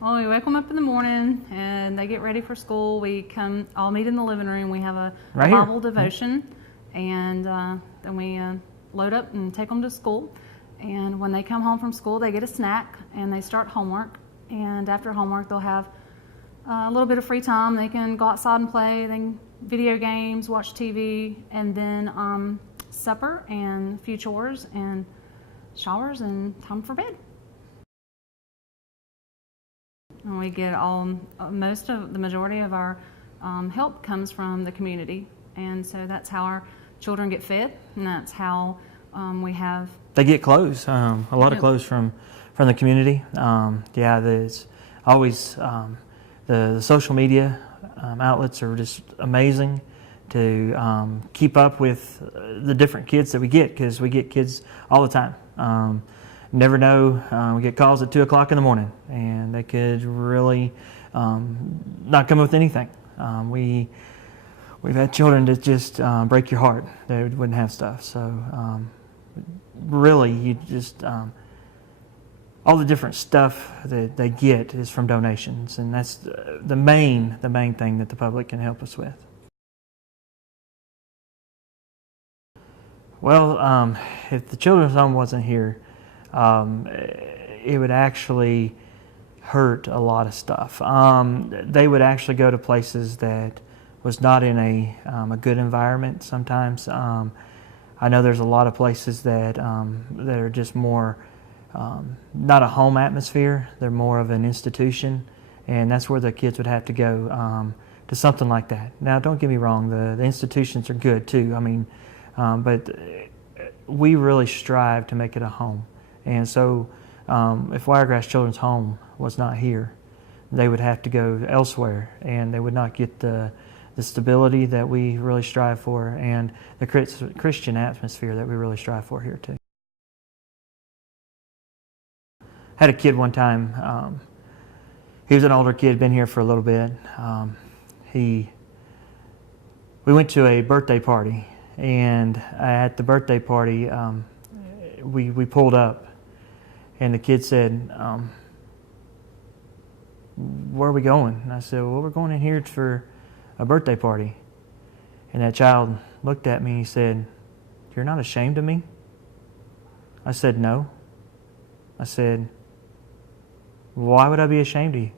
Well, we wake them up in the morning and they get ready for school. We all meet in the living room. We have a Bible devotion, and then we load up and take them to school. And when they come home from school, they get a snack and they start homework. And after homework, they'll have a little bit of free time. They can go outside and play, then video games, watch TV, and then supper and a few chores and showers and time for bed. And we get the majority of our help comes from the community. And so that's how our children get fed, and that's how they get clothes, a lot of clothes from the community. There's always the social media outlets are just amazing to keep up with the different kids that we get, because we get kids all the time. Never know, we get calls at 2 o'clock in the morning and they could really not come up with anything. We've had children that just break your heart. They wouldn't have stuff. So really, you just all the different stuff that they get is from donations, and that's the main thing that the public can help us with. Well, if the children's home wasn't here, it would actually hurt a lot of stuff. They would actually go to places that was not in a good environment sometimes. I know there's a lot of places that are just more not a home atmosphere. They're more of an institution, and that's where the kids would have to go to something like that. Now, don't get me wrong, the institutions are good too. I mean, but we really strive to make it a home. And so if Wiregrass Children's Home was not here, they would have to go elsewhere, and they would not get the stability that we really strive for and the Christian atmosphere that we really strive for here too. Had a kid one time, he was an older kid, been here for a little bit. We went to a birthday party, and at the birthday party, we pulled up, and the kid said, where are we going? And I said, well, we're going in here for a birthday party. And that child looked at me and he said, you're not ashamed of me? I said, no. I said, why would I be ashamed of you?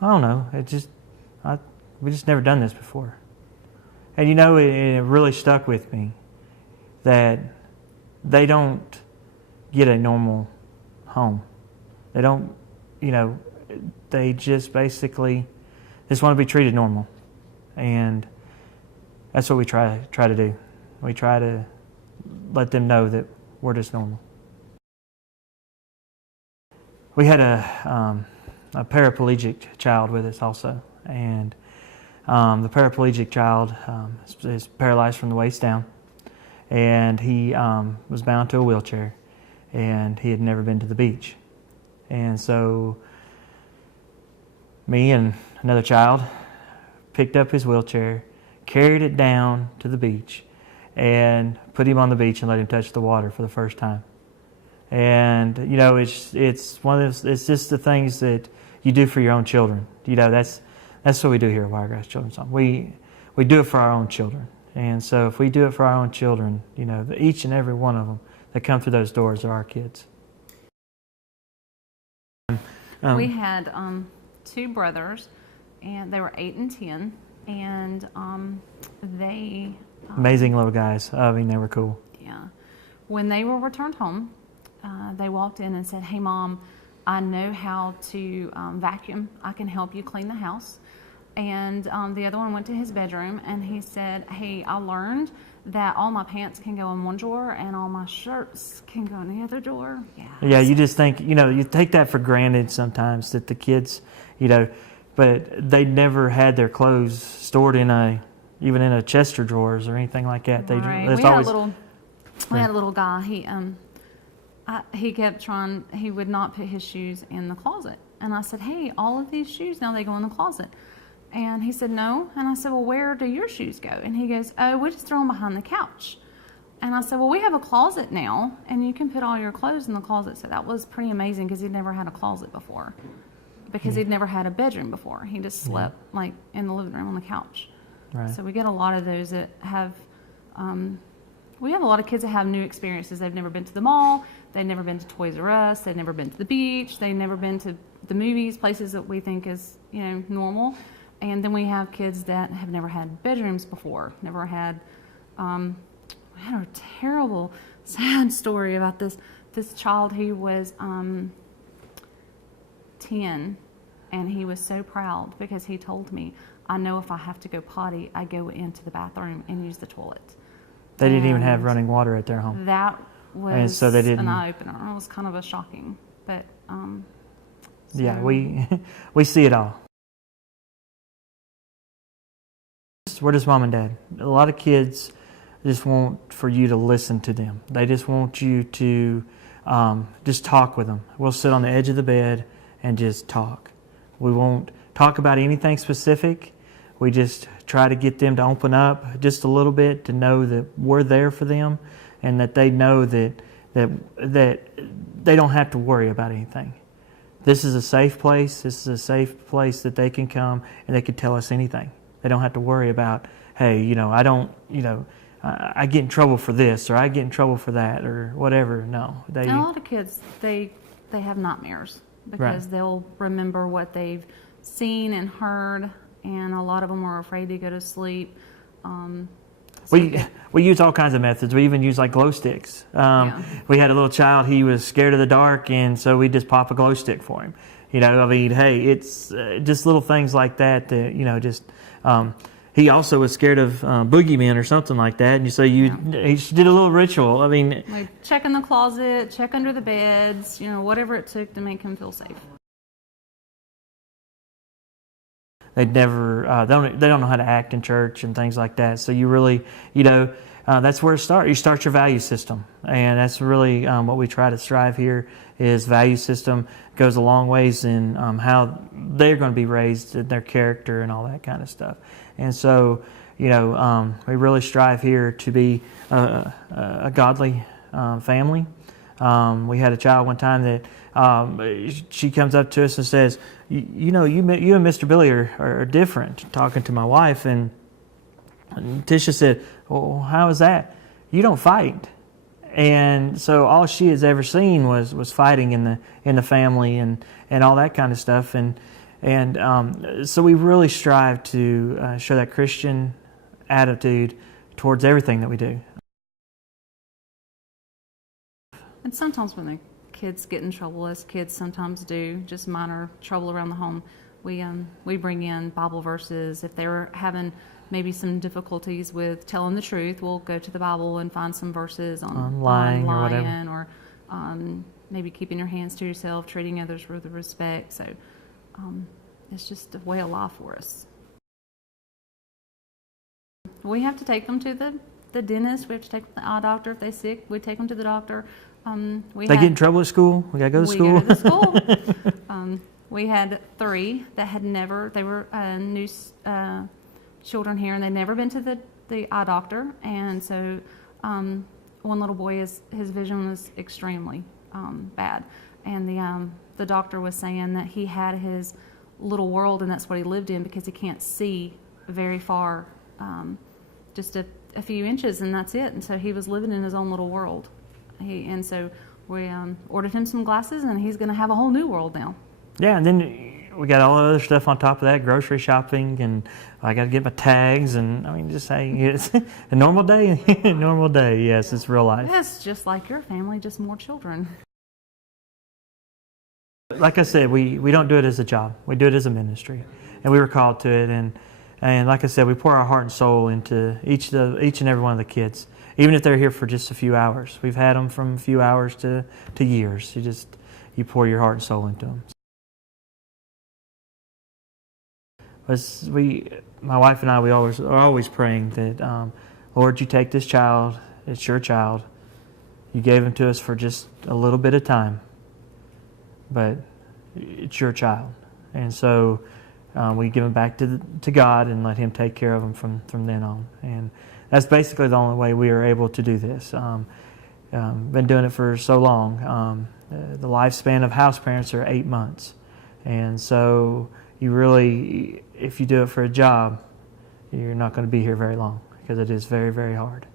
I don't know. We just never done this before. And you know, it really stuck with me that they don't get a normal home. They don't, they just basically just want to be treated normal. And that's what we try to do. We try to let them know that we're just normal. We had a paraplegic child with us also, and the paraplegic child is paralyzed from the waist down, and he was bound to a wheelchair, and he had never been to the beach. And so me and another child picked up his wheelchair, carried it down to the beach, and put him on the beach and let him touch the water for the first time. And it's one of those, it's just the things that you do for your own children. That's what we do here at Wiregrass Children's Home. We do it for our own children. And so if we do it for our own children, each and every one of them that come through those doors are our kids. We had 2 brothers, and they were 8 and 10, and they... amazing little guys. I mean, they were cool. Yeah. When they were returned home, they walked in and said, hey, Mom, I know how to vacuum. I can help you clean the house. And the other one went to his bedroom, and he said, hey, I learned that all my pants can go in one drawer and all my shirts can go in the other drawer. Yeah, you just think, you take that for granted sometimes, that the kids, but they never had their clothes stored even in a chest of drawers or anything like that. Right. We had a little guy. He kept trying. He would not put his shoes in the closet, and I said, "Hey, all of these shoes now they go in the closet." And he said, "No." And I said, "Well, where do your shoes go?" And he goes, "Oh, we just throw them behind the couch." And I said, "Well, we have a closet now, and you can put all your clothes in the closet." So that was pretty amazing because he'd never had a closet before. because he'd never had a bedroom before. He just slept like in the living room on the couch. Right. So we get a lot of those that have, we have a lot of kids that have new experiences. They've never been to the mall, they've never been to Toys R Us, they've never been to the beach, they've never been to the movies, places that we think is, normal. And then we have kids that have never had bedrooms before, never had, I had a terrible, sad story about this child. He was 10, and he was so proud because he told me, I know if I have to go potty, I go into the bathroom and use the toilet. They didn't even have running water at their home. That was and so they didn't, an eye-opener. It was kind of a shocking, but yeah, we see it all. We're just mom and dad. A lot of kids just want for you to listen to them. They just want you to just talk with them. We'll sit on the edge of the bed and just talk. We won't talk about anything specific. We just try to get them to open up just a little bit, to know that we're there for them, and that they know that they don't have to worry about anything. This is a safe place. This is a safe place that they can come and they can tell us anything. They don't have to worry about, hey, I get in trouble for this, or I get in trouble for that, or whatever. No, and a lot of kids, they have nightmares because they'll remember what they've seen and heard, and a lot of them are afraid to go to sleep. We use all kinds of methods. We even use like glow sticks. We had a little child, he was scared of the dark, and so we just pop a glow stick for him. Hey, it's just little things like that he also was scared of boogeymen or something like that, and he did a little ritual. Like check in the closet, check under the beds, whatever it took to make him feel safe. They don't know how to act in church and things like that. So you really, that's where it starts. You start your value system, and that's really what we try to strive here. Is value system goes a long ways in how they're going to be raised, their character, and all that kind of stuff. And so, we really strive here to be a godly family. We had a child one time that she comes up to us and says, you and Mr. Billy are different, talking to my wife. And Tisha said, well, how is that? You don't fight. And so all she has ever seen was fighting in the family and all that kind of stuff. And so we really strive to show that Christian attitude towards everything that we do. And sometimes when the kids get in trouble, as kids sometimes do, just minor trouble around the home, we bring in Bible verses. If they're having maybe some difficulties with telling the truth, we'll go to the Bible and find some verses on lying or whatever. Or maybe keeping your hands to yourself, treating others with respect. So it's just a way of life for us. We have to take them to the dentist. We have to take them to the eye doctor. If they're sick, we take them to the doctor. They get in trouble at school? We got to go to school? We go to the school. We had 3 that had never, they were new children here, and they'd never been to the eye doctor. And so one little boy, his vision was extremely bad. And the doctor was saying that he had his little world, and that's what he lived in, because he can't see very far, just a few inches, and that's it. And so he was living in his own little world. And so we ordered him some glasses, and he's going to have a whole new world now. Yeah, and then we got all the other stuff on top of that, grocery shopping, and I got to get my tags, and just saying, it's a normal day. Normal day, yes, it's real life. Yes, just like your family, just more children. Like I said, we don't do it as a job. We do it as a ministry, and we were called to it. And like I said, we pour our heart and soul into each and every one of the kids, even if they're here for just a few hours. We've had them from a few hours to years. You pour your heart and soul into them. My wife and I, we are always praying that, Lord, you take this child. It's your child. You gave him to us for just a little bit of time, but it's your child. And so we give him back to God and let him take care of him from then on. And that's basically the only way we are able to do this. Been doing it for so long. The lifespan of house parents are 8 months. And so you really, if you do it for a job, you're not going to be here very long because it is very, very hard.